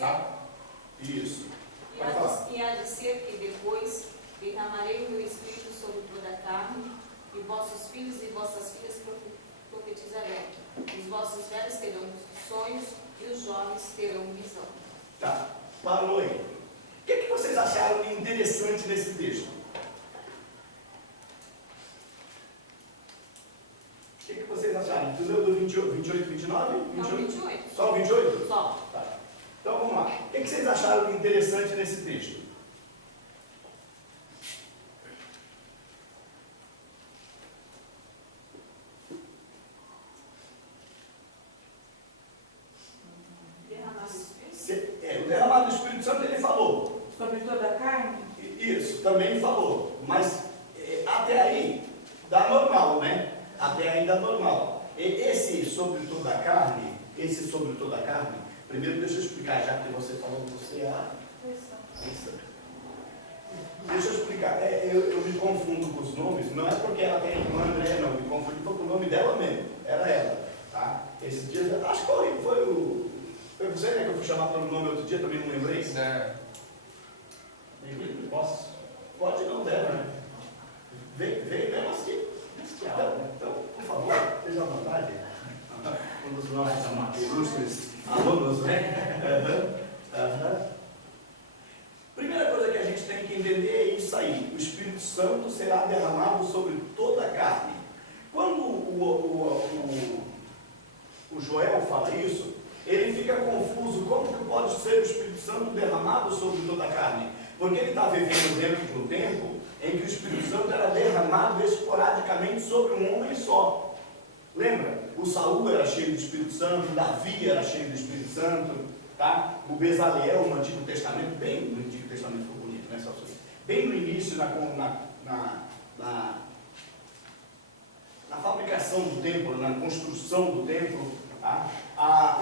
Tá? Isso. E há de ser que depois derramarei o meu espírito sobre toda a carne, e vossos filhos e vossas filhas profetizarão. Os vossos velhos terão sonhos e os jovens terão visão. Tá, parou aí. O que vocês acharam de interessante nesse texto? O que vocês acharam? Tu leu do 28, 29? Não, 28. Só o 28? Só. Tá. Então vamos lá. O que vocês acharam de interessante nesse texto? O derramado do Espírito Santo ele falou. Sobre toda a carne? Isso, também falou. Mas até aí dá normal, né? Até aí dá normal. Esse sobre toda a carne, primeiro deixa eu explicar, já que você falou que você é a... Deixa eu explicar. Eu me confundo com os nomes, não é porque ela tem irmã André, não. Me confundo com o nome dela mesmo. Era ela. Tá? Esses dias, acho que foi você, né, que eu fui chamar pelo nome outro dia, também não lembrei. É. Posso? Pode não, deve, né? Vem mesmo assim. Então, por favor, seja à vontade. Um dos nossos ilustres alunos, né? Primeira coisa que a gente tem que entender é isso aí. O Espírito Santo será derramado sobre toda a carne. Quando o Joel fala isso, ele fica confuso. Como que pode ser o Espírito Santo derramado sobre toda a carne? Porque ele está vivendo dentro de um tempo em que o Espírito Santo era derramado esporadicamente sobre um homem só. Lembra? O Saul era cheio do Espírito Santo, Davi era cheio do Espírito Santo, tá? O Bezaleel no Antigo Testamento, bem no Antigo Testamento ficou bonito, né? Bem no início, na fabricação do templo, na construção do templo, tá?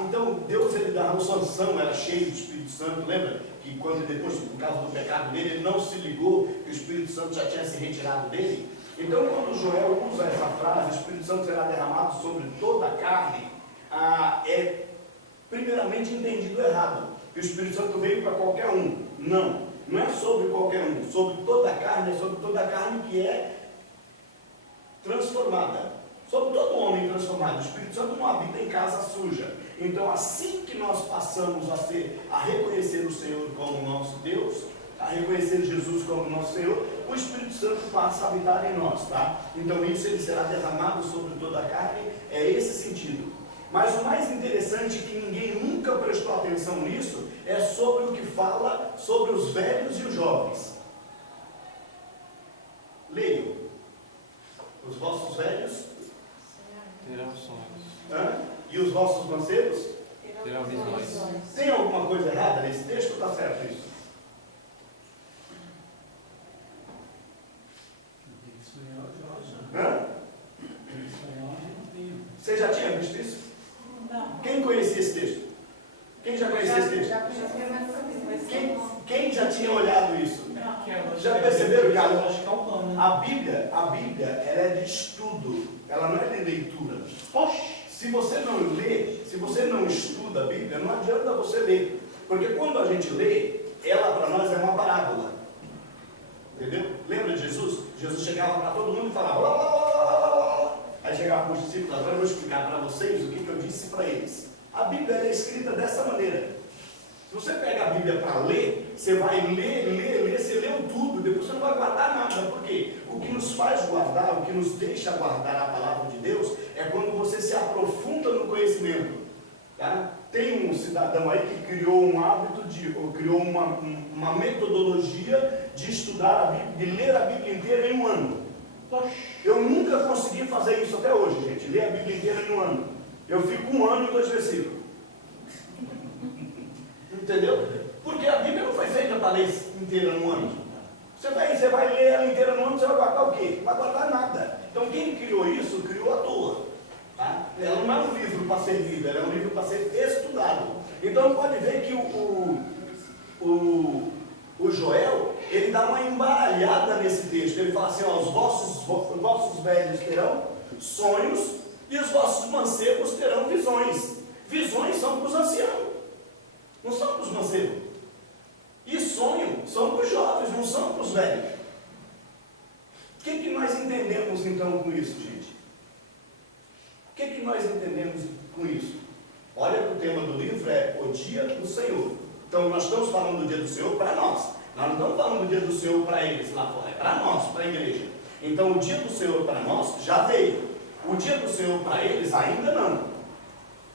Então Deus, ele derramou. Sansão era cheio do Espírito Santo, lembra? Que quando depois, por causa do pecado dele, ele não se ligou que o Espírito Santo já tinha se retirado dele. Então quando Joel usa essa frase, o Espírito Santo será derramado sobre toda a carne, é primeiramente entendido errado, que o Espírito Santo veio para qualquer um. Não é sobre qualquer um, sobre toda a carne, é sobre toda a carne que é transformada, sobre todo homem transformado. O Espírito Santo não habita em casa suja. Então, assim que nós passamos a reconhecer o Senhor como nosso Deus, a reconhecer Jesus como nosso Senhor, o Espírito Santo passa a habitar em nós, tá? Então, isso ele será derramado sobre toda a carne, é esse sentido. Mas o mais interessante, que ninguém nunca prestou atenção nisso, é sobre o que fala sobre os velhos e os jovens. Leiam. Os vossos velhos Terão sonhos. E os vossos mancebos Terão visões. Tem alguma coisa errada nesse texto ou está certo isso? Você já tinha visto isso? Não. Quem conhecia esse texto? Quem já conhecia esse texto? Quem já tinha olhado isso? Já perceberam que a Bíblia ela é de estudo, ela não é de leitura. Se você não lê, se você não estuda a Bíblia, não adianta você ler. Porque quando a gente lê, ela para nós é uma parábola. Entendeu? Lembra de Jesus? Jesus chegava para todo mundo e falava blá, blá, blá, blá, blá. Aí chegava para os discípulos, agora eu vou explicar para vocês o que eu disse para eles. A Bíblia é escrita dessa maneira. Se você pega a Bíblia para ler, você vai ler, você leu tudo, depois você não vai guardar nada. Por quê? O que nos faz guardar, o que nos deixa guardar a palavra de Deus, é quando você se aprofunda no conhecimento. Tá? Tem um cidadão aí que criou um hábito, criou uma metodologia de estudar a Bíblia, de ler a Bíblia inteira em um ano. Eu nunca consegui fazer isso até hoje, gente, ler a Bíblia inteira em um ano. Eu fico 1 ano e 2 versículos. Entendeu? Porque a Bíblia não foi feita para ler inteira no ano. Você vai ler ela inteira no ano, você vai guardar o quê? Não vai guardar nada. Então quem criou isso, criou à toa. Tá? Ela não é um livro para ser lido, ela é um livro para ser estudado. Então pode ver que o Joel, ele dá uma embaralhada nesse texto. Ele fala assim, ó, os vossos velhos terão sonhos e os vossos mancebos terão visões. Visões são para os anciãos. Não são para os mancebos. E sonho são para os jovens, não são para os velhos. O que nós entendemos então com isso, gente? O que nós entendemos com isso? Olha que o tema do livro é o dia do Senhor. Então nós estamos falando do dia do Senhor para nós. Nós não estamos falando do dia do Senhor para eles lá fora, é para nós, para a igreja. Então o dia do Senhor para nós já veio. O dia do Senhor para eles ainda não.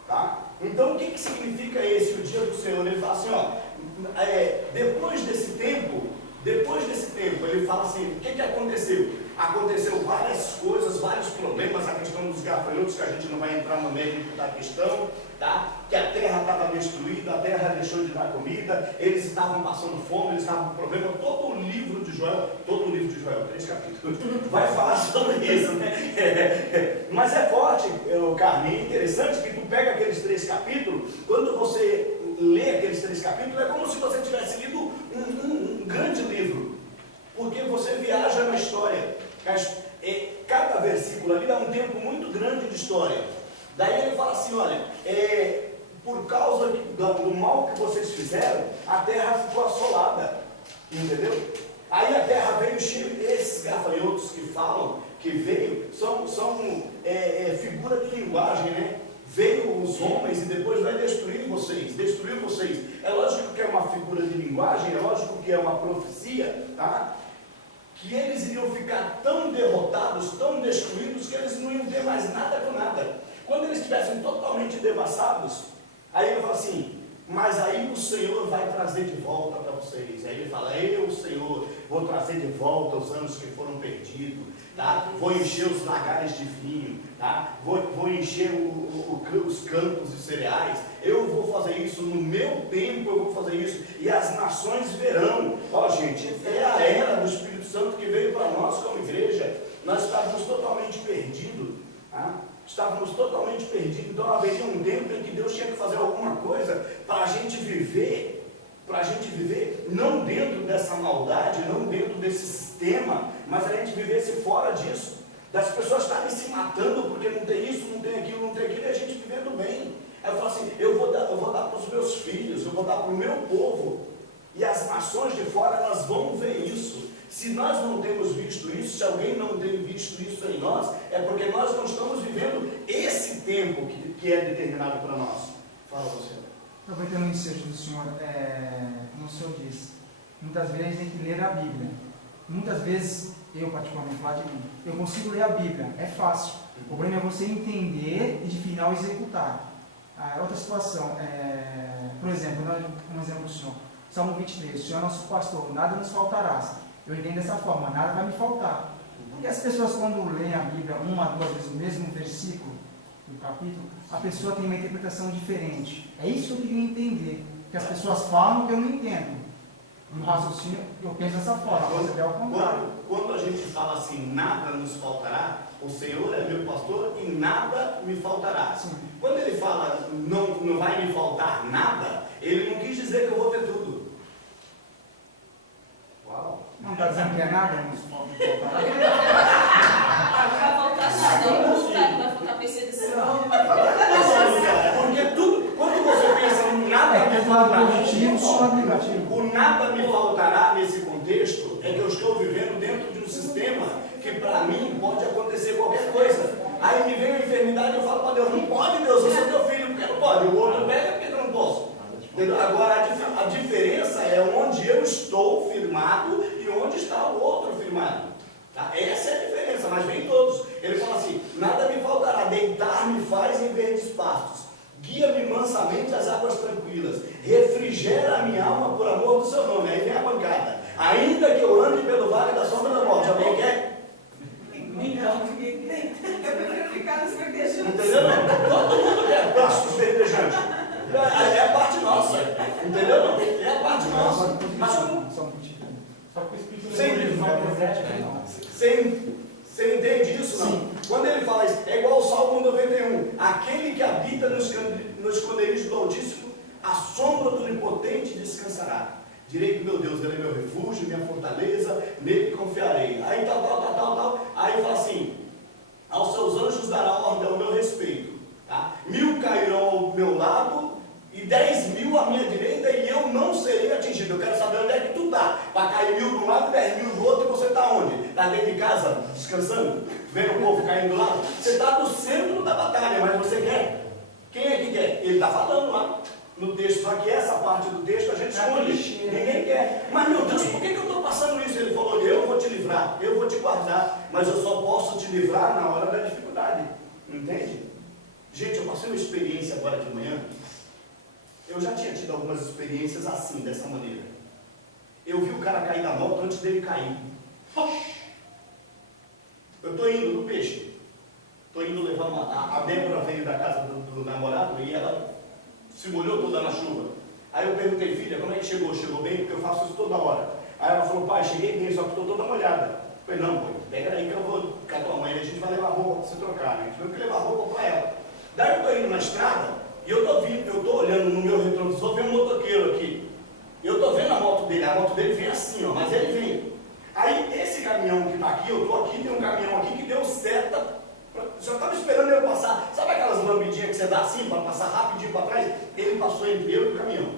Tá? Então o que significa esse, o dia do Senhor? Ele fala assim, ó, depois desse tempo, ele fala assim, o que aconteceu? Aconteceu várias coisas, vários problemas, a questão dos gafanhotos, que a gente não vai entrar no mérito da questão, tá? Que a terra estava destruída, a terra deixou de dar comida, eles estavam passando fome, eles estavam com problema. Todo o livro de Joel, 3 capítulos, vai falar sobre isso, né? Mas é forte, Carlinhos, é interessante que tu pega aqueles 3 capítulos, quando você lê aqueles 3 capítulos, é como se você tivesse lido um grande livro, porque você viaja na história. Cada versículo ali dá um tempo muito grande de história. Daí ele fala assim, olha, por causa do mal que vocês fizeram, a terra ficou assolada, entendeu? Aí a terra veio cheia, esses gafanhotos que falam, que veio, são figura de linguagem, né? Veio os homens e depois vai destruir vocês, É lógico que é uma figura de linguagem, é lógico que é uma profecia, tá? Que eles iriam ficar tão derrotados, tão destruídos, que eles não iam ter mais nada com nada. Quando eles estivessem totalmente devassados, aí ele fala assim, mas aí o Senhor vai trazer de volta para vocês. Aí ele fala, eu, Senhor, vou trazer de volta os anos que foram perdidos, tá? Vou encher os lagares de vinho, tá? Vou encher os campos de cereais. Eu vou fazer isso no meu tempo, eu vou fazer isso. E as nações verão. Ó, gente, é a era do Espírito Santo que veio para nós como igreja. Nós estávamos totalmente perdidos, tá? Então haveria um tempo em que Deus tinha que fazer alguma coisa para a gente viver, não dentro dessa maldade, não dentro desse sistema, mas a gente vivesse fora disso, das pessoas estarem se matando porque não tem isso, não tem aquilo, e a gente vivendo bem. Aí eu falo assim, eu vou dar para os meus filhos, eu vou dar para o meu povo, e as nações de fora, elas vão ver isso. Se nós não temos visto isso, se alguém não tem visto isso em nós, é porque nós não estamos vivendo esse tempo que é determinado para nós. Fala você. Aproveitando o ensejo do Senhor, como o Senhor disse, muitas vezes tem que ler a Bíblia. Muitas vezes, eu particularmente, lá de mim, eu consigo ler a Bíblia, é fácil. O problema é você entender e de final executar. Outra situação, por exemplo, um exemplo do Senhor, Salmo 23, o Senhor é nosso pastor, nada nos faltará. Eu entendo dessa forma, nada vai me faltar. Porque as pessoas, quando leem a Bíblia 1 a 2 vezes o mesmo versículo do capítulo, a pessoa tem uma interpretação diferente. É isso que eu queria entender. Que as pessoas falam que eu não entendo. No raciocínio, eu penso dessa forma, mas é ao contrário. Quando a gente fala assim, nada nos faltará, o Senhor é meu pastor e nada me faltará. Sim. Quando ele fala, não vai me faltar nada, ele não quis dizer que eu vou ter tudo. Uau! Não está dizendo que é nada, não faltará. Não vai faltar nada, não vai faltar perseguição. Porque tudo, quando você pensa no nada me faltará, o nada me faltará nesse contexto, é que eu estou vivendo dentro de um sistema que para mim pode acontecer qualquer coisa. Aí me vem uma enfermidade e eu falo para Deus, não pode Deus, eu sou teu filho, porque não pode. O outro pega porque eu não posso. Agora a diferença é onde eu estou firmado e onde está o outro firmado. Tá? Essa é a diferença, mas vem todos. Ele fala assim, nada me faltará, deitar-me faz em verdes pastos, guia-me mansamente às águas tranquilas, refrigera a minha alma por amor do seu nome. Aí vem a bancada. Ainda que eu ande pelo vale da sombra da morte, alguém quer? Ficar nos verdejantes. Entendeu? Todo mundo quer pastos verdejantes. É a parte nossa, entendeu? É a parte nossa. Mas você entende isso, não? Quando ele fala isso, é igual ao Salmo 91. Aquele que habita no esconderijo do Altíssimo, a sombra do Onipotente descansará. Direi que meu Deus, ele é meu refúgio, minha fortaleza, nele confiarei. Aí tal. Aí fala assim, aos seus anjos dará ordem ao meu respeito. Tá? 1000 cairão ao meu lado e 10.000 1000 à minha direita e eu não serei atingido. Eu quero saber onde é que tu está. Para cair 1000 de um lado e 10.000 do outro, e você está onde? Está dentro de casa, descansando, vendo o povo caindo lá? Você está no centro da batalha, mas você quer? Quem é que quer? Ele está falando lá no texto, só que essa parte do texto a gente esconde. Ninguém quer. Mas meu Deus, por que eu estou passando isso? Ele falou, eu vou te livrar, eu vou te guardar, mas eu só posso te livrar na hora da dificuldade. Entende? Gente, eu passei uma experiência agora de manhã. Eu já tinha tido algumas experiências assim, dessa maneira. Eu vi o cara cair da moto antes dele cair. Eu estou indo no peixe. Estou indo levar a Débora veio da casa do namorado e ela se molhou toda na chuva. Aí eu perguntei, filha, como é que chegou? Chegou bem? Porque eu faço isso toda hora. Aí ela falou, pai, cheguei bem, só que estou toda molhada. Eu falei, não, pô, pega aí que eu vou com a tua mãe, a gente vai levar roupa para você trocar, né? A gente vai levar roupa para ela. Daí eu estou indo na estrada e eu estou olhando no meu retrovisor, vem um motoqueiro aqui. Eu estou vendo a moto dele vem assim, ó, mas ele vem. Aí esse caminhão que está aqui, eu estou aqui, tem um caminhão aqui que deu seta, já estava esperando eu passar. Sabe aquelas lambidinhas que você dá assim para passar rapidinho para trás? Ele passou entre eu e o caminhão.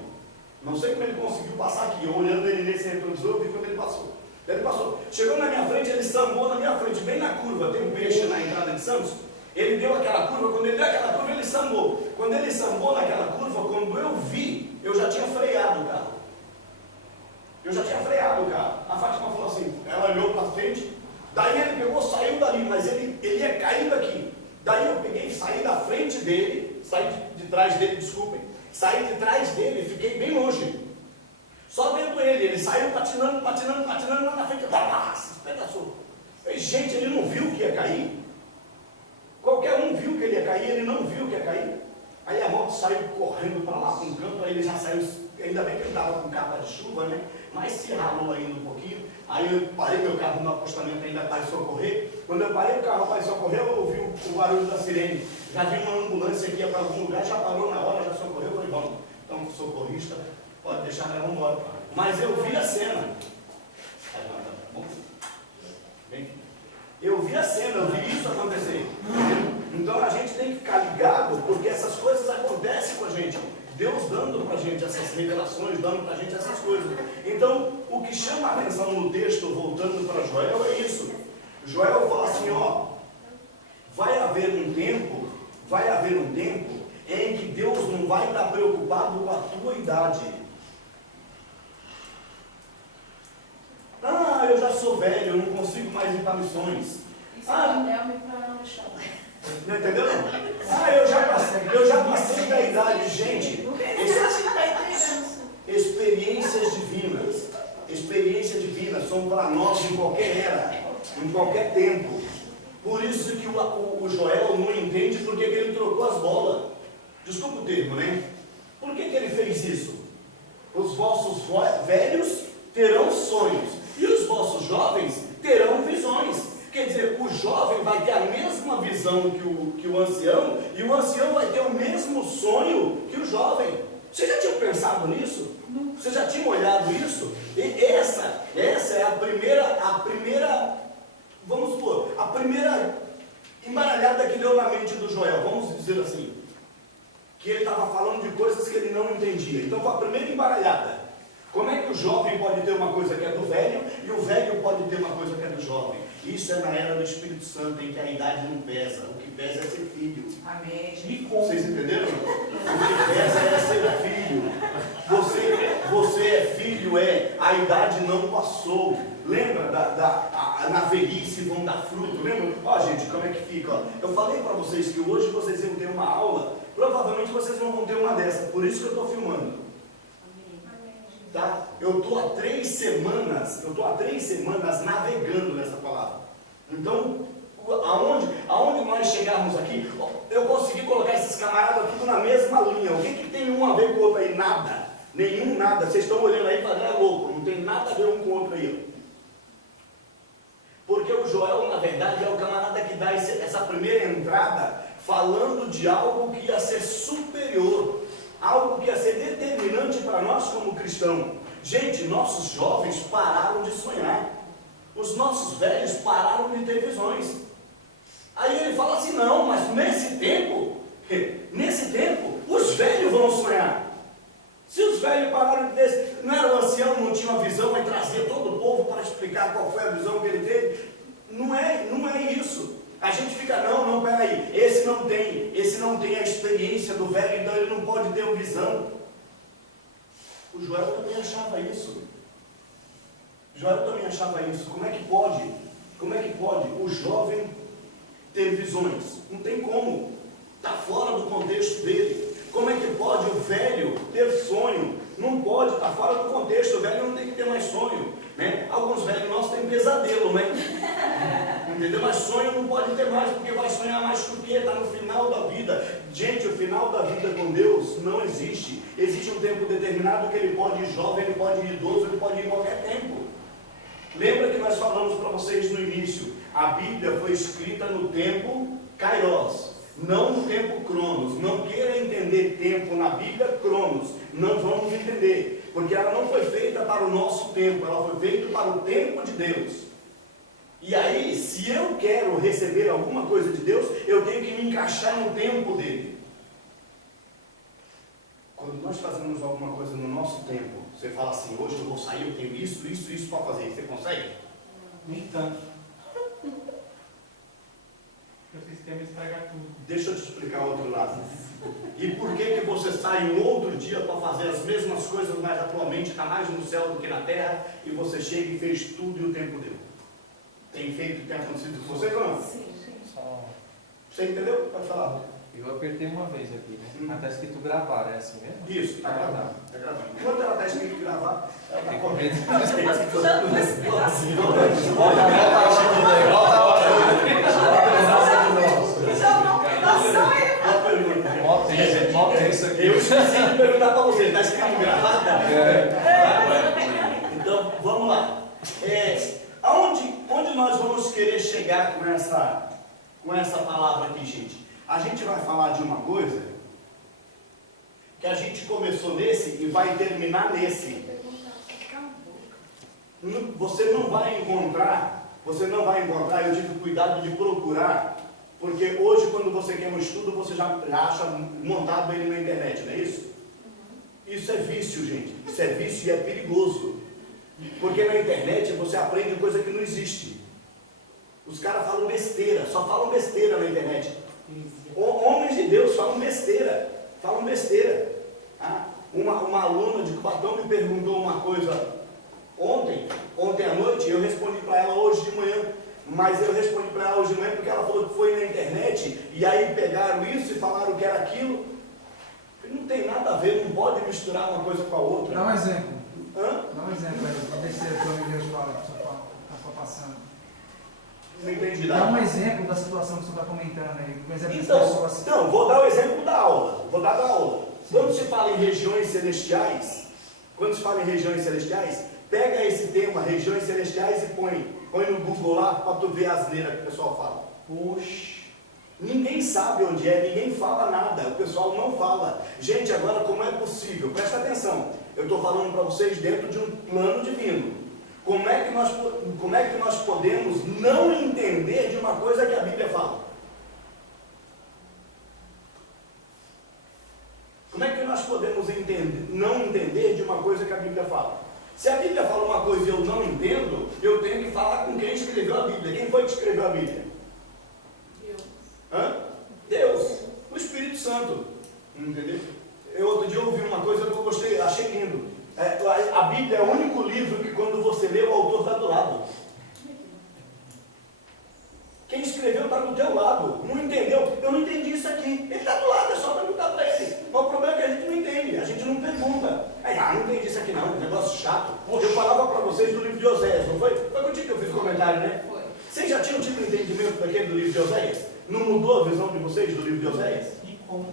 Não sei como ele conseguiu passar aqui. Eu olhando ele nesse retrovisor, eu vi quando ele passou. Ele passou. Chegou na minha frente, ele sambou na minha frente, bem na curva. Tem um peixe na entrada de Santos. Ele deu aquela curva, quando ele deu aquela curva, ele sambou. Quando ele sambou naquela curva, quando eu vi, eu já tinha freado o carro. A Fátima falou assim, ela olhou para frente, daí ele pegou, saiu dali, mas ele ia cair daqui. Daí eu peguei, saí da frente dele, saí de trás dele, desculpem. Saí de trás dele e fiquei bem longe. Só vendo ele saiu patinando lá na frente, se despedaçou. E, gente, ele não viu que ia cair. Qualquer um viu que ele ia cair, ele não viu que ia cair. Aí a moto saiu correndo para lá para um canto, aí ele já saiu, ainda bem que ele estava com capa de chuva, né? Mas se ralou ainda um pouquinho. Aí eu parei meu carro no acostamento ainda para socorrer. Quando eu parei o carro para socorrer, eu ouvi o barulho da sirene. Já vi uma ambulância que ia para algum lugar, já parou na hora, já socorreu, eu falei, vamos, então socorrista, pode deixar, nós vamos embora. Mas eu vi a cena. Eu vi a cena, eu vi isso acontecer. Então a gente tem que ficar ligado, porque essas coisas acontecem com a gente. Deus dando para a gente essas revelações, dando para a gente essas coisas. Então, o que chama a atenção no texto, voltando para Joel, é isso. Joel fala assim, ó, vai haver um tempo em que Deus não vai estar preocupado com a tua idade. Ah, eu já sou velho, eu não consigo mais ir para missões. Não entendeu? Ah, eu já passei da idade, gente. Experiências divinas são para nós em qualquer era, em qualquer tempo. Por isso que o Joel não entende porque que ele trocou as bolas. Desculpa o termo, né? Por que ele fez isso? Os vossos velhos terão sonhos e os vossos jovens terão visões. Quer dizer, o jovem vai ter a mesma visão que o ancião, e o ancião vai ter o mesmo sonho que o jovem. Você já tinha pensado nisso? Você já tinha olhado isso? E essa é a primeira, vamos supor, a primeira embaralhada que deu na mente do Joel, vamos dizer assim, que ele estava falando de coisas que ele não entendia. Então foi a primeira embaralhada. Como é que o jovem pode ter uma coisa que é do velho, e o velho pode ter uma coisa que é do jovem? Isso é na era do Espírito Santo, em que a idade não pesa. O que pesa é ser filho. Amém. Vocês entenderam? O que pesa é ser filho. Você é filho, a idade não passou. Lembra na velhice vão dar fruto? Lembra? Ó, gente, como é que fica? Ó. Eu falei para vocês que hoje vocês iam ter uma aula. Provavelmente vocês não vão ter uma dessa. Por isso que eu estou filmando. Tá? Eu estou há 3 semanas navegando nessa palavra. Então, aonde nós chegarmos aqui, eu consegui colocar esses camaradas tudo na mesma linha. O que tem um a ver com o outro aí? Nada. Nenhum, nada. Vocês estão olhando aí para é louco. Não tem nada a ver um com o outro aí. Porque o Joel, na verdade, é o camarada que dá essa primeira entrada falando de algo que ia ser superior. Algo que ia ser determinante para nós como cristãos. Gente, nossos jovens pararam de sonhar. Os nossos velhos pararam de ter visões. Aí ele fala assim, não, mas nesse tempo, os velhos vão sonhar. pararam de ver. Não era o ancião, não tinha uma visão, aí trazia todo o povo para explicar qual foi a visão que ele teve. Não é isso. A gente fica, não, peraí, esse não tem a experiência do velho, então ele não pode ter uma visão. O Joel também achava isso. Como é que pode? O jovem ter visões? Não tem como. Está fora do contexto dele. Como é que pode o velho ter sonho? Não pode, está fora do contexto. O velho não tem que ter mais sonho, né? Alguns velhos nossos têm pesadelo, né? Entendeu? Mas sonho não pode ter mais, porque vai sonhar mais que o quê? Está no final da vida. Gente, o final da vida com Deus não existe. Existe um tempo determinado que ele pode ir jovem, ele pode ir idoso, ele pode ir em qualquer tempo. Lembra que nós falamos para vocês no início? A Bíblia foi escrita no tempo Kairos, não no tempo Cronos. Não queira entender tempo na Bíblia, Cronos. Não vamos entender, porque ela não foi feita para o nosso tempo, ela foi feita para o tempo de Deus. E aí, se eu quero receber alguma coisa de Deus, eu tenho que me encaixar no tempo dele. Quando nós fazemos alguma coisa no nosso tempo, você fala assim, hoje eu vou sair, eu tenho isso para fazer. Você consegue? Nem tanto. O sistema estraga tudo. Deixa eu te explicar o outro lado. E por que você sai um outro dia para fazer as mesmas coisas, mas atualmente está mais no céu do que na terra, e você chega e fez tudo e o tempo deu? Tem feito o que tem acontecido com você ou não? Sim. Você entendeu? Pode falar. Eu apertei uma vez aqui, né? Está escrito gravar, é assim mesmo? Isso, está gravando. Enquanto ela está escrito gravar, ela está correndo. Eu esqueci de perguntar para você, está escrito gravado? Então, vamos lá. Onde nós vamos querer chegar com essa palavra aqui, gente? A gente vai falar de uma coisa que a gente começou nesse e vai terminar nesse. Você não vai encontrar, eu tive cuidado de procurar, porque hoje quando você quer um estudo, você já acha montado ele na internet, não é isso? Isso é vício, gente. Isso é vício e é perigoso. Porque na internet você aprende coisa que não existe. Os caras falam besteira, só falam besteira na internet. Homens de Deus falam besteira. Uma aluna de Cubatão me perguntou uma coisa ontem à noite, e eu respondi para ela hoje de manhã. Mas eu respondi para ela hoje de manhã porque ela falou que foi na internet, e aí pegaram isso e falaram que era aquilo. Não tem nada a ver, não pode misturar uma coisa com a outra. Dá um exemplo. Hã? Dá um exemplo aí, a besteira que o homem de Deus fala, que você está passando. Não entendi Dá nada. um exemplo da situação que você está comentando aí. Um exemplo Então, das pessoas. não, vou dar o exemplo da aula. Quando se fala em regiões celestiais, pega esse tema, regiões celestiais, e põe no Google lá para tu ver a asneira que o pessoal fala. Poxa. Ninguém sabe onde é, ninguém fala nada, o pessoal não fala. Gente, agora como é possível? Presta atenção, eu estou falando para vocês dentro de um plano divino. Como é que nós podemos não entender de uma coisa que a Bíblia fala? Como é que nós podemos não entender de uma coisa que a Bíblia fala? Se a Bíblia fala uma coisa e eu não entendo, eu tenho que falar com quem escreveu a Bíblia. Quem foi que escreveu a Bíblia? Deus, o Espírito Santo, entendeu? Outro dia eu ouvi uma coisa que eu gostei, achei lindo. A Bíblia é o único livro que quando você lê, o autor está do lado. Quem escreveu está do teu lado. Não entendeu? Eu não entendi isso aqui. Ele está do lado, é só perguntar para ele. Mas o problema é que a gente não entende, a gente não pergunta. Não entendi isso aqui não, um negócio chato. Eu falava para vocês do livro de Oséias, não foi? Foi contigo que eu fiz o comentário, né? Foi. Vocês já tinham tido entendimento daquele do livro de Oséias? Não mudou a visão de vocês do livro de Oséias? E como?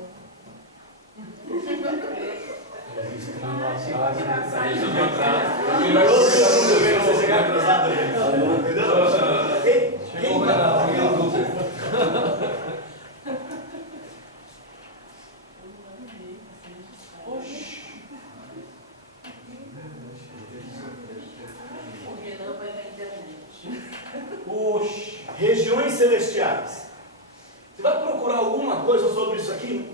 Você chegar atrasado, entendeu? Regiões celestiais. Você vai procurar alguma coisa sobre isso aqui?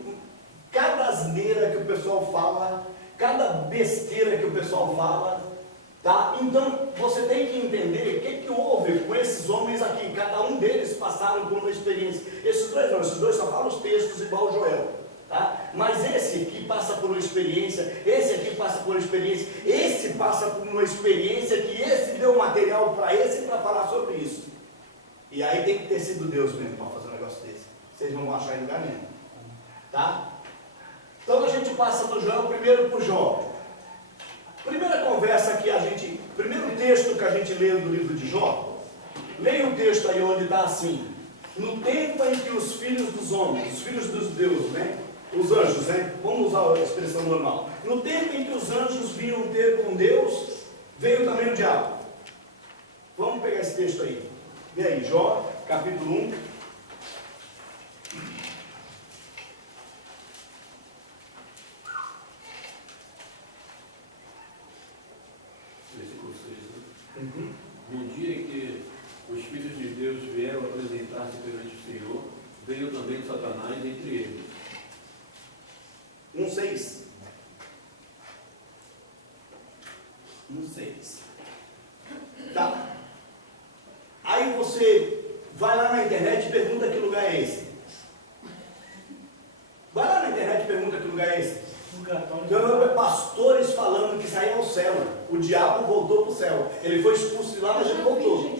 Cada asneira que o pessoal fala, cada besteira que o pessoal fala, tá? Então você tem que entender o que houve com esses homens aqui. Cada um deles passaram por uma experiência. Esses dois só falam os textos igual o Joel, tá? Mas esse aqui passa por uma experiência, esse aqui passa por uma experiência, esse passa por uma experiência que esse deu material para esse para falar sobre isso. E aí tem que ter sido Deus mesmo para fazer um negócio desse. Vocês não vão achar em lugar nenhum, tá? Então a gente passa do Joel primeiro para o Jó. Primeira conversa que primeiro texto que a gente lê do livro de Jó, leia o texto aí onde está assim: no tempo em que os filhos dos homens, os filhos dos deuses, né? Os anjos, né? Vamos usar a expressão normal. No tempo em que os anjos vinham ter com Deus, veio também o diabo. Vamos pegar esse texto aí. Vê aí, Jó, capítulo 1. Versículo 6, né? No dia em que os filhos de Deus vieram apresentar-se perante o Senhor, veio também Satanás entre eles. 1,6. 1,6. Tá. Aí você vai lá na internet e pergunta que lugar é esse. Vai lá na internet e pergunta que lugar é esse. Então, pastores falando que isso aí é o céu. O diabo voltou para o céu. Ele foi expulso de lá, mas ele voltou.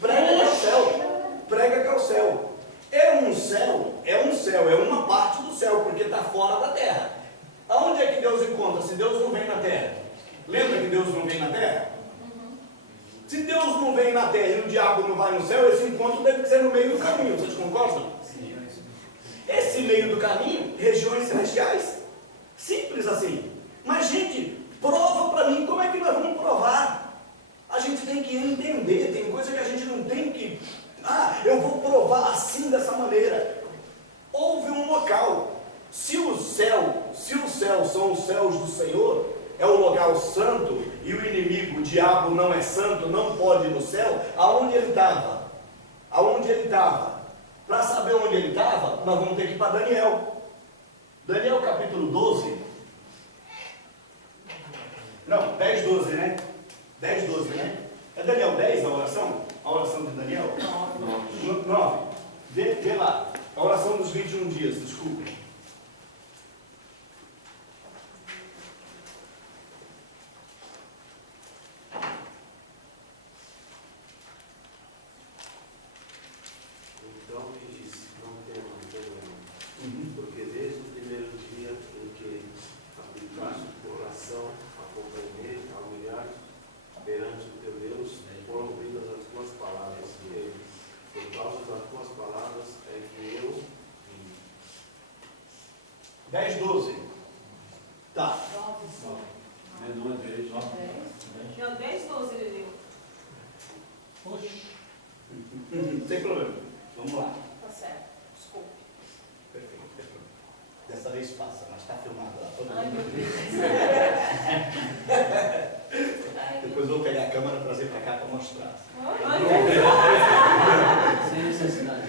Prega que é o céu. Prega que é o céu. É um céu, é uma parte do céu, porque está fora da terra. Aonde é que Deus encontra se Deus não vem na terra? Lembra que Deus não vem na terra? Se Deus não vem na terra e o diabo não vai no céu, esse encontro deve ser no meio do caminho. Vocês concordam? Esse meio do caminho, regiões celestiais. Simples assim. Mas, gente, prova para mim como é que nós vamos provar. A gente tem que entender. Tem coisa que a gente não tem que... eu vou provar assim, dessa maneira. Houve um local. Se os céus são os céus do Senhor, é o local santo, e o inimigo, o diabo, não é santo, não pode ir no céu, aonde ele estava? Aonde ele estava? Para saber onde ele estava, nós vamos ter que ir para Daniel. Daniel capítulo 12. Não, 10, 12, né? 10, 12, né? É Daniel 10 a oração? A oração de Daniel? 9. Vê lá. A oração dos 21 dias, desculpe. Então me disse: não temas, Daniel, porque desde o primeiro dia em que aplicaste o coração a compreender, a humilhar perante o teu Deus, foram ouvidas as tuas palavras, e por causa das tuas palavras é que eu vim. 10, 12. Tá. Não é 10, não. Não, 10, 12 ele leu. Sem problema. Vamos lá. Tá certo. Desculpe. Perfeito. Dessa vez passa, mas está filmado lá. Ai, meu Deus. Depois eu vou pegar a câmera e trazer para cá para mostrar. Ai, meu Deus. Sem necessidade.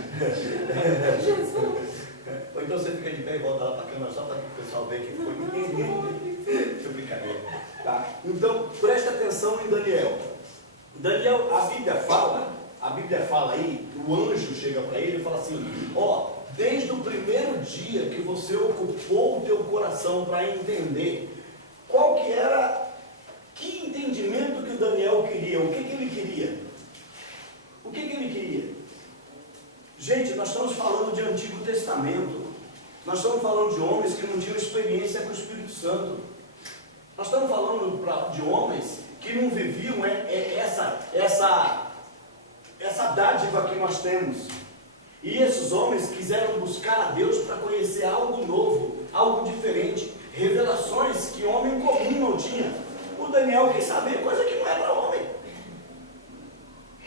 Ou então você fica de pé e volta lá para a câmera só para que o pessoal veja que foi. Deixa eu brincadeira. Tá? Então, presta atenção em Daniel. Daniel, a Bíblia fala aí, o anjo chega para ele e fala assim: desde o primeiro dia que você ocupou o teu coração para entender qual que era, que entendimento que o Daniel queria, o que ele queria? O que ele queria? Gente, nós estamos falando de Antigo Testamento. Nós estamos falando de homens que não tinham experiência com o Espírito Santo. Nós estamos falando de homens que não viviam essa dádiva que nós temos. E esses homens quiseram buscar a Deus para conhecer algo novo, algo diferente, revelações que homem comum não tinha. O Daniel quis saber coisa que não é para homem.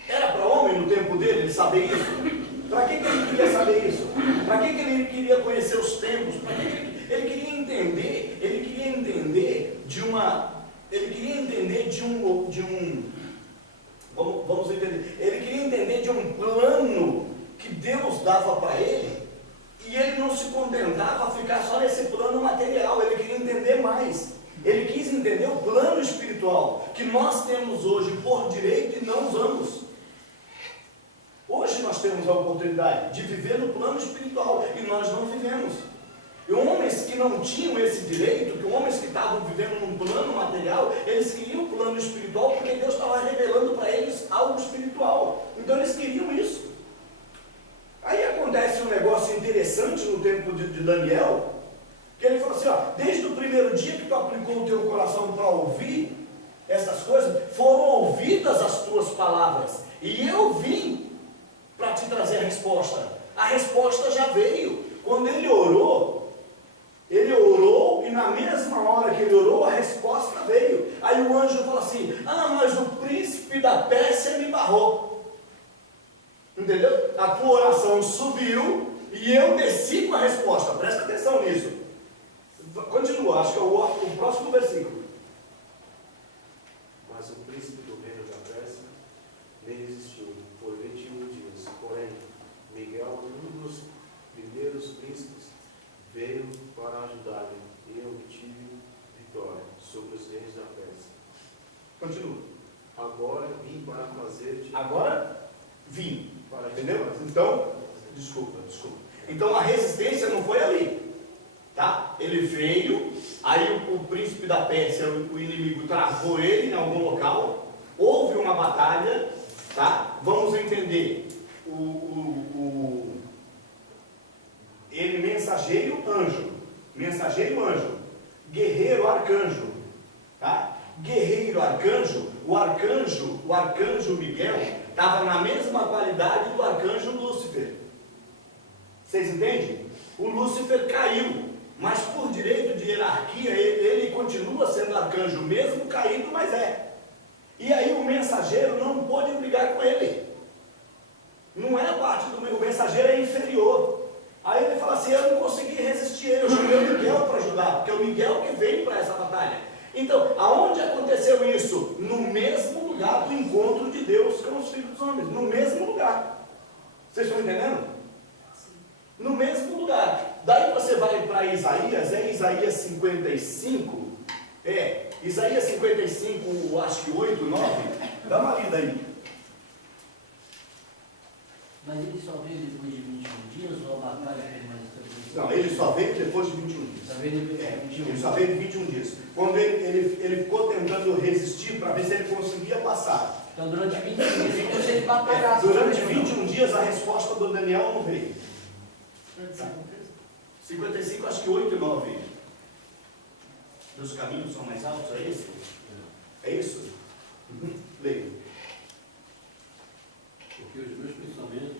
Era para homem no tempo dele ele saber isso? Para que ele queria saber isso? Para que ele queria conhecer os tempos? Para que ele queria entender? Ele queria entender de um vamos entender. Ele queria entender de um plano que Deus dava para ele, e ele não se contentava a ficar só nesse plano material. Ele queria entender mais. Ele quis entender entender o plano espiritual que nós temos hoje por direito e não usamos. Hoje nós temos a oportunidade de viver no plano espiritual e nós não vivemos. E homens que não tinham esse direito, que homens que estavam vivendo num plano material, eles queriam o plano espiritual porque Deus estava revelando para eles algo espiritual. Então eles queriam isso. Aí acontece um negócio interessante no tempo de Daniel, que ele falou assim, ó, desde o primeiro dia que tu aplicou o teu coração para ouvir essas coisas, foram ouvidas as tuas palavras, e eu vim para te trazer a resposta. A resposta já veio. Quando ele orou e na mesma hora que ele orou, a resposta veio. Aí o anjo falou assim, mas o príncipe da Pérsia me barrou. Entendeu? A tua oração subiu e eu desci com a resposta. Presta atenção nisso. Continua, acho que é o próximo versículo. Mas o príncipe do reino da Pérsia me resistiu por 21 dias. Porém, Miguel, um dos primeiros príncipes, veio para ajudar-me e eu tive vitória sobre os reis da Pérsia. Continua. Agora vim para fazer-te. Agora vim. Para Entendeu? Então, desculpa. Então a resistência não foi ali. Tá? Ele veio, aí o príncipe da Pérsia, o inimigo travou ele em algum local, houve uma batalha, tá? Vamos entender, ele mensageiro anjo, guerreiro arcanjo, tá? Guerreiro arcanjo, o arcanjo Miguel estava na mesma qualidade do arcanjo Lúcifer. Vocês entendem? O Lúcifer caiu. Mas por direito de hierarquia, ele continua sendo arcanjo, mesmo caído, mas é. E aí o mensageiro não pôde brigar com ele. Não é parte do meu, o mensageiro é inferior. Aí ele fala assim, eu não consegui resistir ele, eu chamei o Miguel para ajudar, porque é o Miguel que veio para essa batalha. Então, aonde aconteceu isso? No mesmo lugar do encontro de Deus com os filhos dos homens, no mesmo lugar. Vocês estão entendendo? No mesmo lugar. Daí você vai para Isaías, Isaías 55, Isaías 55, acho que 8, 9, dá uma lida aí. Mas ele só veio depois de 21 dias ou a batalha foi mais depois? Não, ele só veio depois de 21 dias. Só veio depois de 21 Ele só veio de 21 dias. Quando ele ficou tentando resistir para ver se ele conseguia passar. Então durante 21 dias, como se ele batalhasse. Durante 21 dias a resposta do Daniel não veio. 55, acho que 8 e 9. Os caminhos são mais altos, é isso? É isso? Leia. Porque os meus pensamentos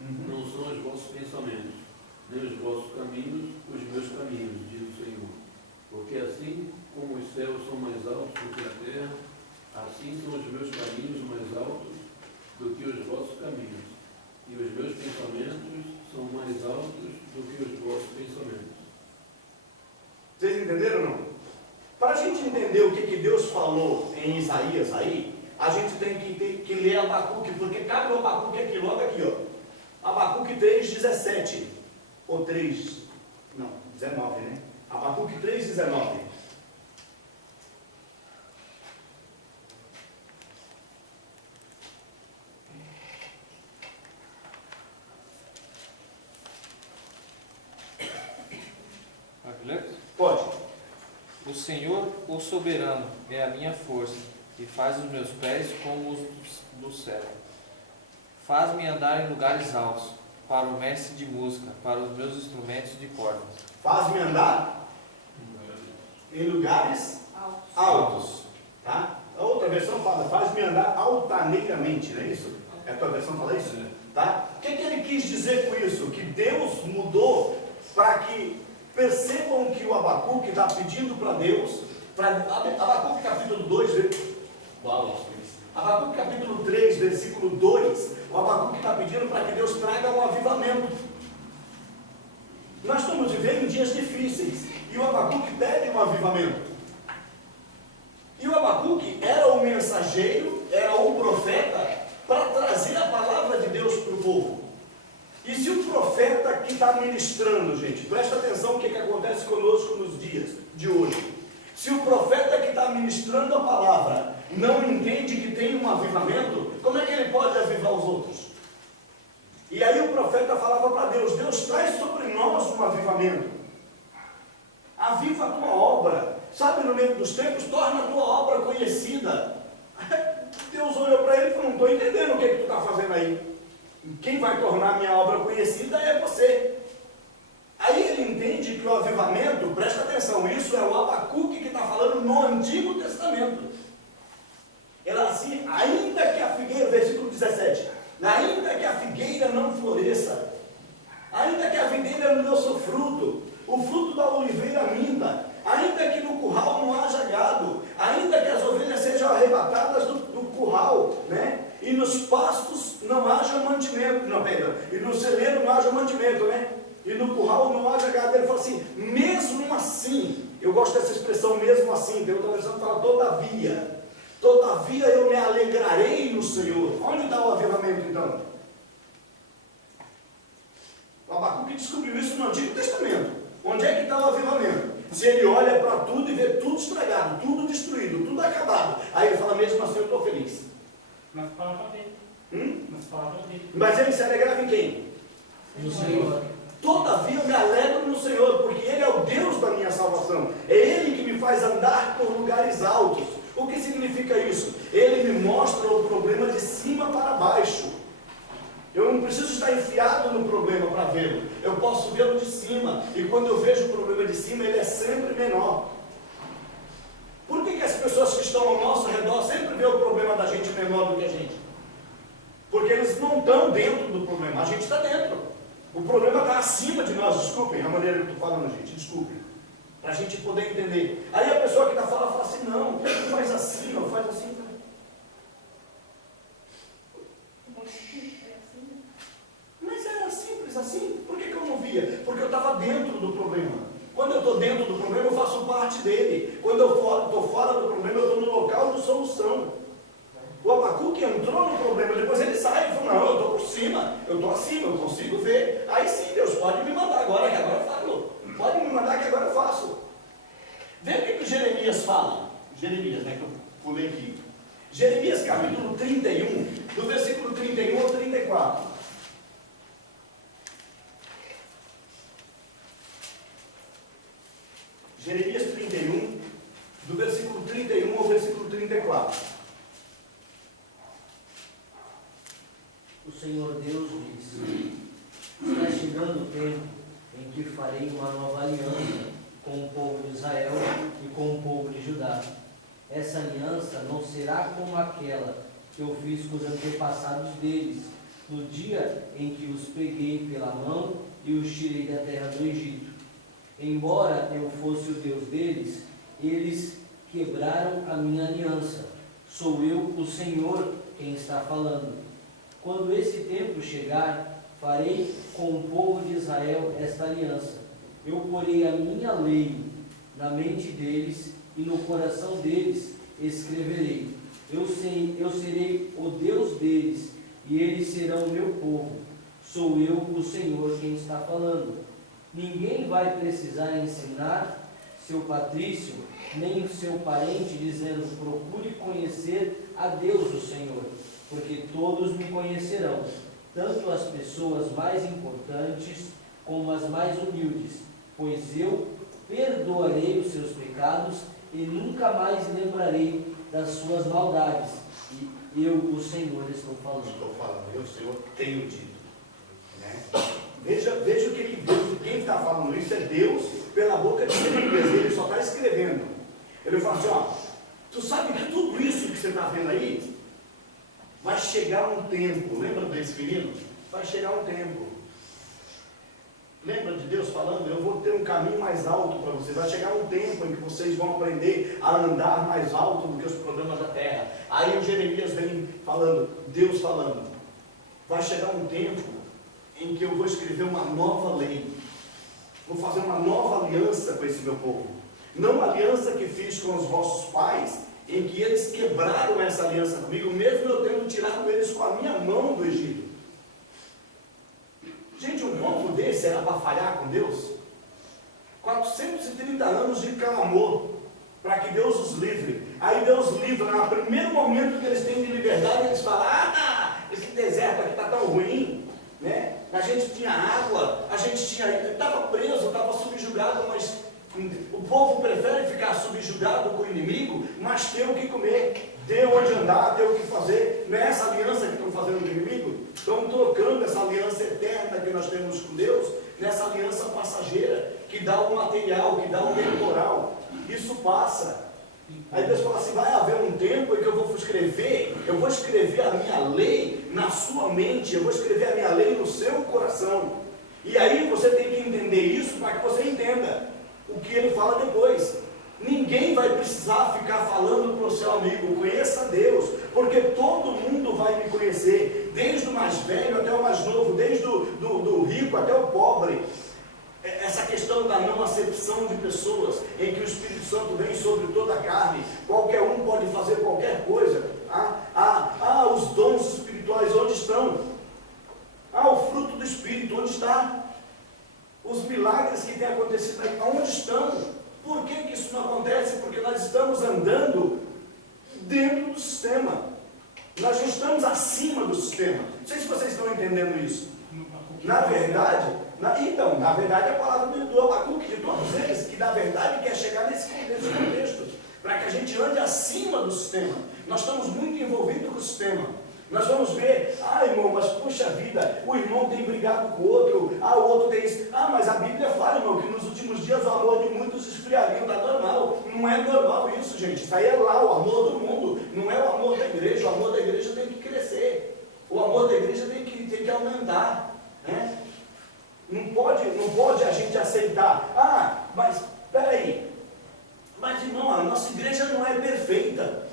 não são os vossos pensamentos, nem os vossos caminhos, os meus caminhos, diz o Senhor. Porque assim como os céus são mais altos do que a terra, assim são os meus caminhos mais altos do que os vossos caminhos, e os meus pensamentos são mais altos do que os vossos pensamentos. Vocês entenderam ou não? Para a gente entender o que Deus falou em Isaías aí, a gente tem que ler Abacuque, porque cabe o Abacuque aqui, logo aqui, ó. Abacuque 3:17, ou 3, não, 19, né? Abacuque 3:19. Pode. O Senhor, o soberano, é a minha força, e faz os meus pés como os do céu. Faz-me andar em lugares altos, para o mestre de música, para os meus instrumentos de cordas. Faz-me andar em lugares altos. Tá? A outra versão fala, faz-me andar altaneiramente, não é isso? É a tua versão que fala isso? Tá? O que ele quis dizer com isso? Que Deus mudou para que percebam que o Abacuque está pedindo para Deus, Abacuque capítulo 2, Abacuque capítulo 3, versículo 2, o Abacuque está pedindo para que Deus traga um avivamento. Nós estamos vivendo em dias difíceis, e o Abacuque pede um avivamento. E o Abacuque era o mensageiro, era o profeta, para trazer a palavra de Deus para o povo. E se o profeta que está ministrando, gente, presta atenção o que acontece conosco nos dias de hoje. Se o profeta que está ministrando a palavra não entende que tem um avivamento, como é que ele pode avivar os outros? E aí o profeta falava para Deus: Deus, traz sobre nós um avivamento. Aviva a tua obra. Sabe, no meio dos tempos, torna a tua obra conhecida. Deus olhou para ele e falou: não estou entendendo o que tu está fazendo aí. Quem vai tornar a minha obra conhecida é você. Aí ele entende que o avivamento, presta atenção, isso é o Abacuque que está falando no Antigo Testamento. Ele assim, ainda que a figueira, versículo 17, ainda que a figueira não floresça, ainda que a videira não dê o seu fruto, o fruto da oliveira minta, ainda que no curral não haja gado, ainda que as ovelhas sejam arrebatadas do curral, né? E nos pastos não haja mantimento, e no celeiro não haja mantimento, né? E no curral não haja gado. Ele fala assim, mesmo assim, eu gosto dessa expressão, mesmo assim, tem outra versão que fala todavia eu me alegrarei no Senhor. Onde está o avivamento então? O Abacuque descobriu isso no Antigo Testamento. Onde é que está o avivamento? Se ele olha para tudo e vê tudo estragado, tudo destruído, tudo acabado, aí ele fala, mesmo assim eu estou feliz. Nas palavras dele. Nas palavras dele. Mas ele se alegrava em quem? No Senhor. Todavia eu me alegro no Senhor, porque Ele é o Deus da minha salvação. É Ele que me faz andar por lugares altos. O que significa isso? Ele me mostra o problema de cima para baixo. Eu não preciso estar enfiado no problema para vê-lo. Eu posso vê-lo de cima. E quando eu vejo o problema de cima, ele é sempre menor. Por que as pessoas que estão ao nosso redor sempre veem o problema da gente menor do que a gente? Porque eles não estão dentro do problema. A gente está dentro. O problema está acima de nós, desculpem a maneira que eu estou falando, gente, desculpem, para a gente poder entender. Aí a pessoa que está falando fala assim, não, faz assim, ou faz assim. Mas era simples assim, por que eu não via? Porque eu estava dentro do problema. Quando eu estou dentro do problema, eu faço parte dele. Quando eu estou fora do problema, eu estou no local de solução. O Abacuque entrou no problema, depois ele sai e falou, não, eu estou por cima, eu estou acima, eu consigo ver. Aí sim, Deus, pode me mandar agora, que agora eu falo. Pode me mandar que agora eu faço. Vê o que Jeremias fala. Jeremias, né, que eu pulei aqui. Jeremias capítulo 31, do versículo 31 ao 34. Jeremias 31, do versículo 31 ao versículo 34. O Senhor Deus diz, está chegando o tempo em que farei uma nova aliança com o povo de Israel e com o povo de Judá. Essa aliança não será como aquela que eu fiz com os antepassados deles, no dia em que os peguei pela mão e os tirei da terra do Egito. Embora eu fosse o Deus deles, eles quebraram a minha aliança. Sou eu, o Senhor, quem está falando. Quando esse tempo chegar, farei com o povo de Israel esta aliança. Eu porei a minha lei na mente deles e no coração deles escreverei. Eu serei o Deus deles e eles serão o meu povo. Sou eu, o Senhor, quem está falando. Ninguém vai precisar ensinar seu patrício, nem seu parente, dizendo, procure conhecer a Deus, o Senhor. Porque todos me conhecerão, tanto as pessoas mais importantes como as mais humildes, pois eu perdoarei os seus pecados e nunca mais lembrarei das suas maldades. E eu, o Senhor, estou falando. Estou falando, eu, o Senhor, tenho dito. Né? Veja o que ele diz. Quem está falando isso é Deus, pela boca de Jeremias. Ele só está escrevendo. Ele fala assim, ó, tu sabe que tudo isso que você está vendo aí, vai chegar um tempo, lembra desse menino? Vai chegar um tempo. Lembra de Deus falando, eu vou ter um caminho mais alto para vocês. Vai chegar um tempo em que vocês vão aprender a andar mais alto do que os problemas da terra. Aí o Jeremias vem falando, Deus falando, vai chegar um tempo em que eu vou escrever uma nova lei. Vou fazer uma nova aliança com esse meu povo. Não a aliança que fiz com os vossos pais, em que eles quebraram essa aliança comigo, mesmo eu tendo tirado eles com a minha mão do Egito. Gente, um povo desse era para falhar com Deus? 430 anos de clamor. para que Deus os livre. Aí Deus livra, no primeiro momento que eles têm de liberdade, eles falam, esse deserto aqui está tão ruim, né? A gente tinha água, a gente estava preso, estava subjugado, mas o povo prefere ficar subjugado com o inimigo, mas ter o que comer, ter onde andar, ter o que fazer. Não é essa aliança que estão fazendo com o inimigo? Estão trocando essa aliança eterna que nós temos com Deus, nessa aliança passageira, que dá o material, que dá o temporal. Isso passa. Aí Deus fala assim, vai haver um tempo em que eu vou escrever a minha lei na sua mente, eu vou escrever a minha lei no seu coração. E aí você tem que entender isso para que você entenda o que ele fala depois. Ninguém vai precisar ficar falando para o seu amigo, conheça Deus, porque todo mundo vai me conhecer, desde o mais velho até o mais novo, desde do rico até o pobre. Essa questão da não acepção de pessoas, em que o Espírito Santo vem sobre toda a carne, qualquer um pode fazer qualquer coisa. Os dons espirituais, onde estão? O fruto do Espírito, onde está? Os milagres que têm acontecido aí, onde estão? Por que isso não acontece? Porque nós estamos andando dentro do sistema. Nós não estamos acima do sistema. Não sei se vocês estão entendendo isso. Na verdade, a palavra do Abacuque, de todos eles, que na verdade quer chegar nesse contexto, para que a gente ande acima do sistema. Nós estamos muito envolvidos com o sistema. Nós vamos ver, irmão, mas puxa vida, o irmão tem brigado com o outro, o outro tem isso. Mas a Bíblia fala, irmão, que nos últimos dias o amor de muitos esfriaria, está normal. Não é normal isso, gente. Isso aí é lá, o amor do mundo, não é o amor da igreja. O amor da igreja tem que crescer. O amor da igreja tem que aumentar. Né? Não pode a gente aceitar, mas peraí, mas irmão, a nossa igreja não é perfeita.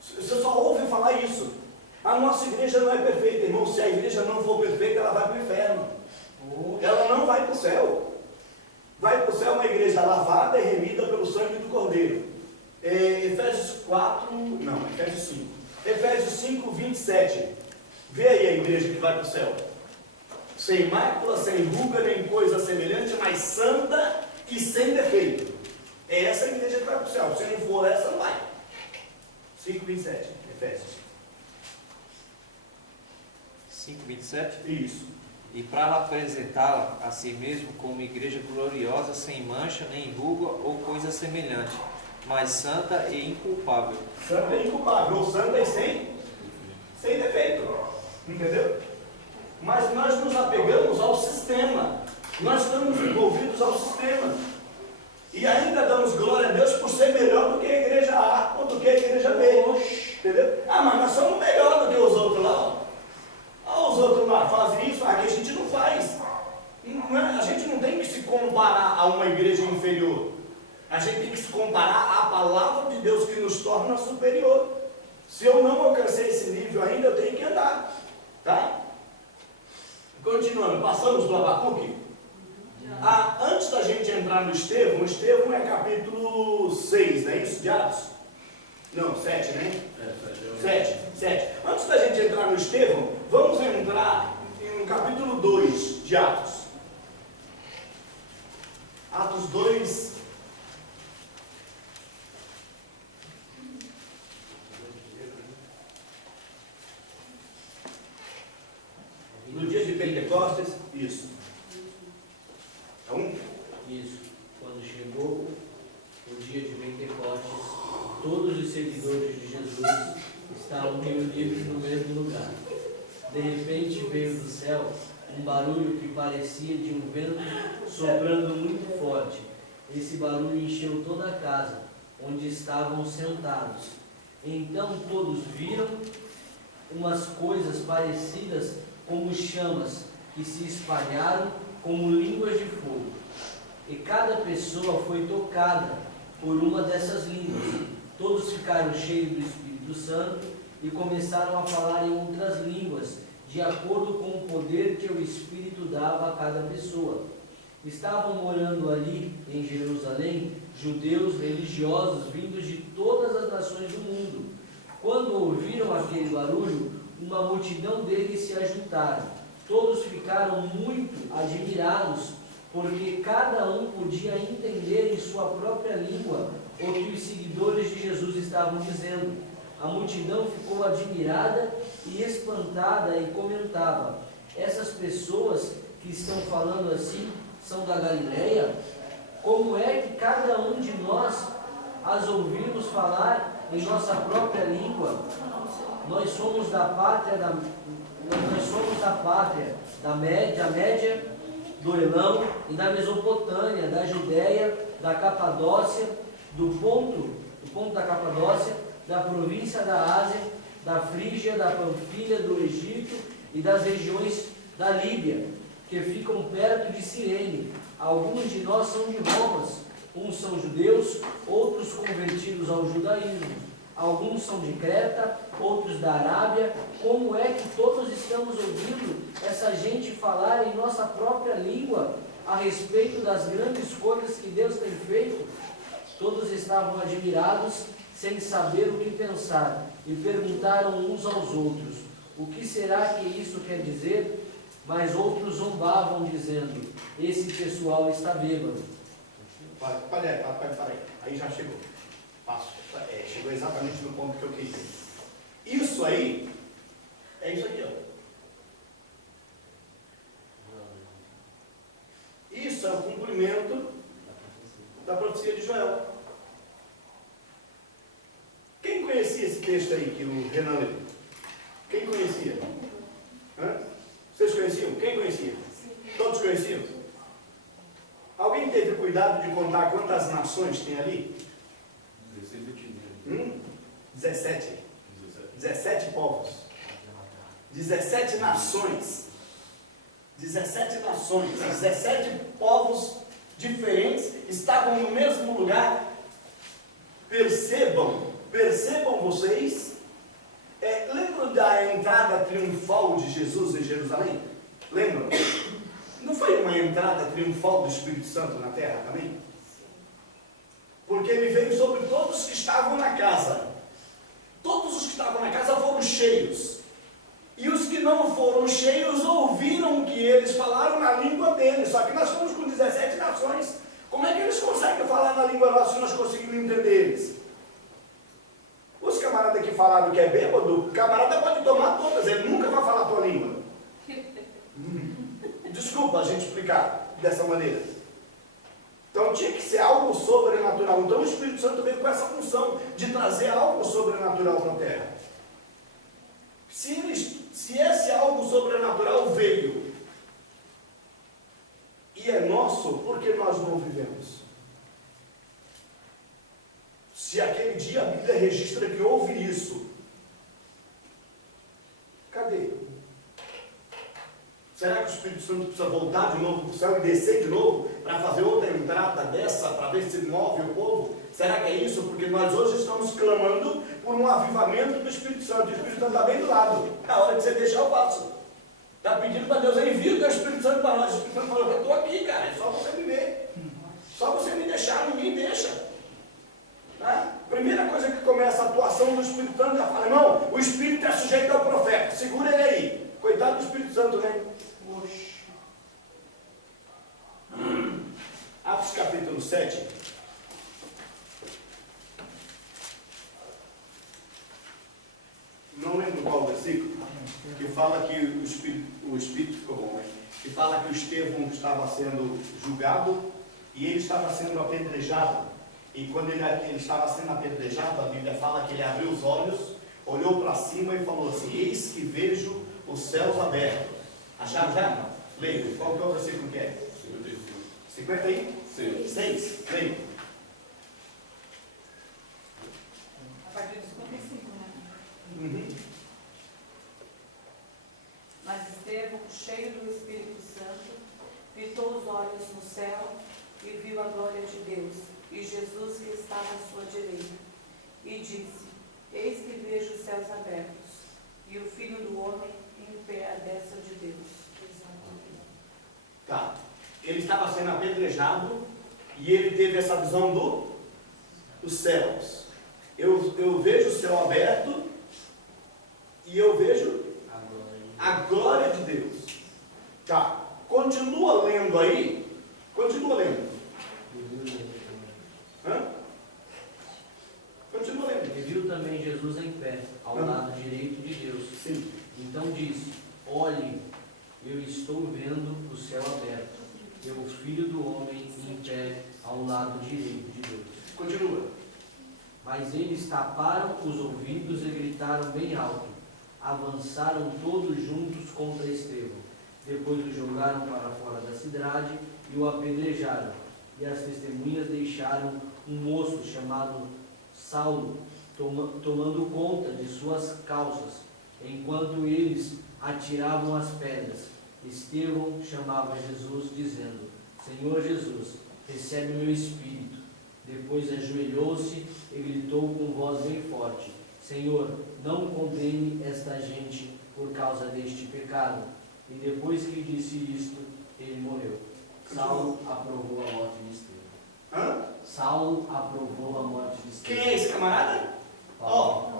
Você só ouve falar isso. A nossa igreja não é perfeita, irmão. Se a igreja não for perfeita, ela vai para o inferno. Ela não vai para o céu. Vai para o céu uma igreja lavada e remida pelo sangue do Cordeiro. Efésios 5. Efésios 5, 27. Vê aí a igreja que vai para o céu. Sem mácula, sem ruga, nem coisa semelhante, mas santa e sem defeito. É essa a igreja que vai para o céu. Se não for essa, não vai. 5, 27, Efésios. 5:27? Isso. E para apresentá-la a si mesmo como igreja gloriosa, sem mancha, nem ruga ou coisa semelhante, mas santa e inculpável. Santa e inculpável, ou santa e sem defeito. Entendeu? Mas nós nos apegamos ao sistema. Nós estamos envolvidos ao sistema. E ainda damos glória a Deus por ser melhor do que a igreja A ou do que a igreja B. Entendeu? Mas nós somos melhor do que os outros lá. Os outros lá fazem isso, aqui a gente não faz. A gente não tem que se comparar a uma igreja inferior. A gente tem que se comparar à palavra de Deus que nos torna superior. Se eu não alcancei esse nível ainda, eu tenho que andar. Tá? Continuando, passamos do Abacuque. Antes da gente entrar no Estevão é capítulo 6, não é isso? De Atos? Não, 7, né? 7. Antes da gente entrar no Estevão, vamos entrar no capítulo 2 de Atos. Atos 2. No dia de Pentecostes, isso. Isso. Quando chegou o dia de Pentecostes, todos os seguidores de Jesus estavam reunidos no mesmo lugar. De repente veio do céu um barulho que parecia de um vento soprando muito forte. Esse barulho encheu toda a casa onde estavam sentados. Então todos viram umas coisas parecidas como chamas que se espalharam como línguas de fogo. E cada pessoa foi tocada por uma dessas línguas. Todos ficaram cheios do Espírito Santo e começaram a falar em outras línguas, de acordo com o poder que o Espírito dava a cada pessoa. Estavam morando ali, em Jerusalém, judeus religiosos vindos de todas as nações do mundo. Quando ouviram aquele barulho, uma multidão deles se ajuntaram. Todos ficaram muito admirados, porque cada um podia entender em sua própria língua o que os seguidores de Jesus estavam dizendo. A multidão ficou admirada e espantada e comentava: essas pessoas que estão falando assim são da Galileia? Como é que cada um de nós as ouvimos falar em nossa própria língua? Nós somos da pátria da Média, do Elão e da Mesopotâmia, da Judéia, da Capadócia, do ponto da Capadócia, da província da Ásia, da Frígia, da Panfilha, do Egito e das regiões da Líbia, que ficam perto de Cirene. Alguns de nós são de Roma, uns são judeus, outros convertidos ao judaísmo. Alguns são de Creta, outros da Arábia. Como é que todos estamos ouvindo essa gente falar em nossa própria língua a respeito das grandes coisas que Deus tem feito? Todos estavam admirados, sem saber o que pensar, e perguntaram uns aos outros: o que será que isso quer dizer? Mas outros zombavam, dizendo: esse pessoal está bêbado. Peraí. Aí já chegou. Chegou exatamente no ponto que eu queria. Isso aí, é isso aqui, ó. Isso é o cumprimento da profecia de Joel. Quem conhecia esse texto aí que o Renan leu? Quem conhecia? Hã? Vocês conheciam? Quem conhecia? Todos conheciam? Alguém teve cuidado de contar quantas nações tem ali? 17. 17 povos. 17 nações. 17 nações. 17 povos diferentes estavam no mesmo lugar. Percebam vocês. Lembram da entrada triunfal de Jesus em Jerusalém? Lembram? Não foi uma entrada triunfal do Espírito Santo na terra também? Porque ele veio sobre todos que estavam na casa. Todos os que estavam na casa foram cheios. E os que não foram cheios ouviram o que eles falaram na língua deles. Só que nós estamos com 17 nações. Como é que eles conseguem falar na língua nossa se nós conseguimos entender eles? Os camaradas que falaram que é bêbado, o camarada pode tomar todas, ele nunca vai falar a tua língua. Desculpa a gente explicar dessa maneira. Então tinha que ser algo sobrenatural. Então o Espírito Santo veio com essa função de trazer algo sobrenatural para a terra. Se esse algo sobrenatural veio e é nosso, por que nós não vivemos? Se aquele dia a Bíblia registra que houve isso, cadê? Será que o Espírito Santo precisa voltar de novo para o céu e descer de novo para fazer outra entrada dessa, para ver se move o povo? Será que é isso? Porque nós hoje estamos clamando por um avivamento do Espírito Santo. O Espírito Santo está bem do lado. É a hora de você deixar o passo. Está pedindo para Deus, envia o teu Espírito Santo para nós. O Espírito Santo falou: eu estou aqui, cara, é só você me ver. Só você me deixar, ninguém deixa. Tá? Primeira coisa que começa a atuação do Espírito Santo, já fala: não, o Espírito é sujeito ao profeta, segura ele aí. Coitado do Espírito Santo, né? Atos capítulo 7. Não lembro qual versículo, que fala que o Espírito ficou bom, né? Que fala que o Estevão estava sendo julgado e ele estava sendo apedrejado. E quando ele estava sendo apedrejado, a Bíblia fala que ele abriu os olhos, olhou para cima e falou assim: eis que vejo os céus abertos. Acharam já? Leia. Qual que é o versículo que é? 50 aí? 6. Leia. A partir do 55, né? Uhum. Mas Estevão, cheio do Espírito Santo, fitou os olhos no céu e viu a glória de Deus, e Jesus que estava à sua direita. E disse: eis que vejo os céus abertos, e o Filho do Homem em pé à destra de Deus. Tá. Ele estava sendo apedrejado e ele teve essa visão dos céus. Eu vejo o céu aberto e eu vejo a glória de Deus. Tá. Continua lendo aí. Continua lendo. Hã? também Jesus em pé, ao lado direito de Deus. Sim. Então disse: olhe, eu estou vendo o céu aberto, e o Filho do Homem em pé, ao lado direito de Deus. Continua. Mas eles taparam os ouvidos e gritaram bem alto. Avançaram todos juntos contra Estevão. Depois o jogaram para fora da cidade e o apedrejaram. E as testemunhas deixaram um moço chamado Saulo, tomando conta de suas calças, enquanto eles atiravam as pedras. Estevão chamava Jesus, dizendo: Senhor Jesus, recebe meu espírito. Depois ajoelhou-se e gritou com voz bem forte: Senhor, não condene esta gente por causa deste pecado. E depois que disse isto, ele morreu. Saulo aprovou a morte de Estevão. Hã? Saulo aprovou a morte de Estevão. Quem é esse camarada? Ó.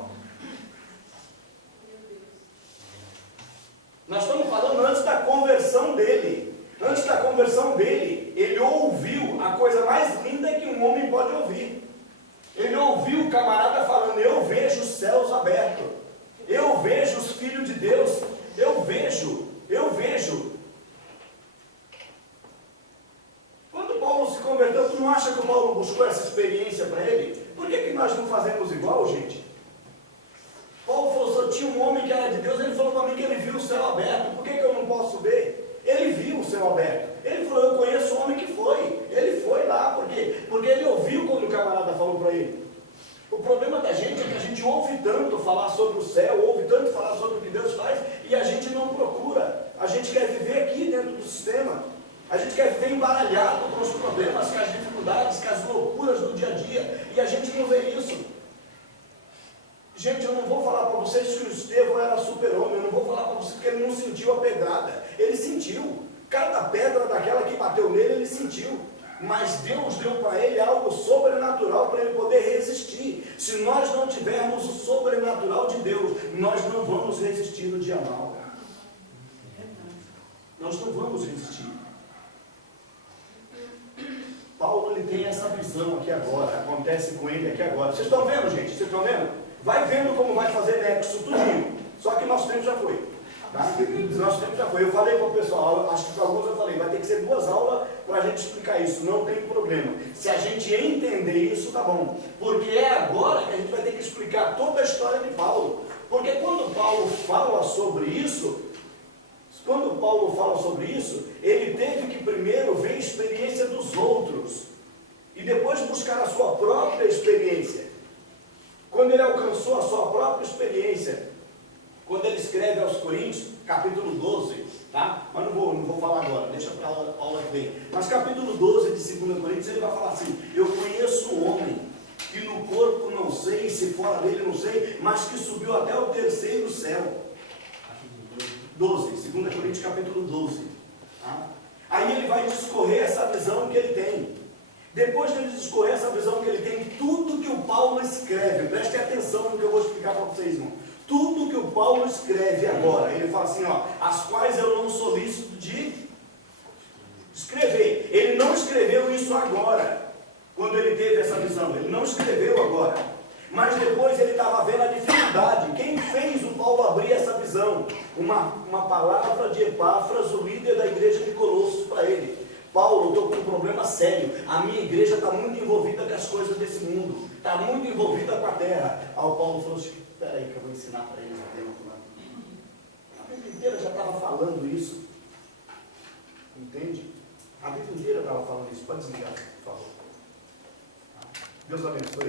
Nós estamos falando antes da conversão dele. Antes da conversão dele, ele ouviu a coisa mais linda que um homem pode ouvir. Ele ouviu o camarada falando: eu vejo os céus abertos, eu vejo os filhos de Deus, eu vejo. Quando Paulo se converteu, tu não acha que o Paulo buscou essa experiência para ele? Por que nós não fazemos igual, gente? Paulo falou: só tinha um homem que era de Deus, ele falou para mim que ele viu o céu aberto, por que eu não posso ver? Ele viu o céu aberto. Ele falou: eu conheço o homem que foi. Ele foi lá, por quê? Porque ele ouviu quando o camarada falou para ele. O problema da gente é que a gente ouve tanto falar sobre o céu, ouve tanto falar sobre o que Deus faz, e a gente não procura. A gente quer viver aqui dentro do sistema. A gente quer viver embaralhado com os problemas, com as dificuldades, com as loucuras do dia a dia, e a gente não vê isso. Gente, eu não vou falar para vocês que o Estevão era super-homem, eu não vou falar para vocês que ele não sentiu a pedrada. Ele sentiu. Cada pedra daquela que bateu nele, ele sentiu. Mas Deus deu para ele algo sobrenatural para ele poder resistir. Se nós não tivermos o sobrenatural de Deus, nós não vamos resistir no dia mal. Nós não vamos resistir. Paulo, ele tem essa visão aqui agora, acontece com ele aqui agora. Vocês estão vendo, gente? Vocês estão vendo? Vai vendo como vai fazer nexo tudinho. Só que nosso tempo já foi. Tá? Nosso tempo já foi. Eu falei para o pessoal, acho que para alguns eu falei, vai ter que ser 2 aulas para a gente explicar isso. Não tem problema. Se a gente entender isso, tá bom. Porque é agora que a gente vai ter que explicar toda a história de Paulo. Porque quando Paulo fala sobre isso, ele teve que primeiro ver a experiência dos outros e depois buscar a sua própria experiência. Quando ele alcançou a sua própria experiência, quando ele escreve aos Coríntios, capítulo 12, tá? Mas não vou falar agora, deixa para a aula que vem. Mas capítulo 12 de 2 Coríntios, ele vai falar assim: eu conheço um homem que no corpo não sei, se fora dele não sei, mas que subiu até o 3º céu. 12, 2 Coríntios capítulo 12. Tá? Aí ele vai discorrer essa visão que ele tem. Depois de ele discorrer essa visão que ele tem, tudo que o Paulo escreve, prestem atenção no que eu vou explicar para vocês, irmão. Tudo que o Paulo escreve agora, ele fala assim, ó, as quais eu não sou lícito de escrever. Ele não escreveu isso agora, quando ele teve essa visão, ele não escreveu agora. Mas depois ele estava vendo a dificuldade. Quem fez o Paulo abrir essa visão? Uma palavra de Epáfras, o líder da igreja de Colossos, para ele. Paulo, eu estou com um problema sério. A minha igreja está muito envolvida com as coisas desse mundo. Está muito envolvida com a terra. Aí o Paulo falou assim, espera aí que eu vou ensinar para eles o tempo lá. A Bíblia inteira já estava falando isso. Entende? A Bíblia inteira estava falando isso. Pode desligar, por favor. Deus abençoe.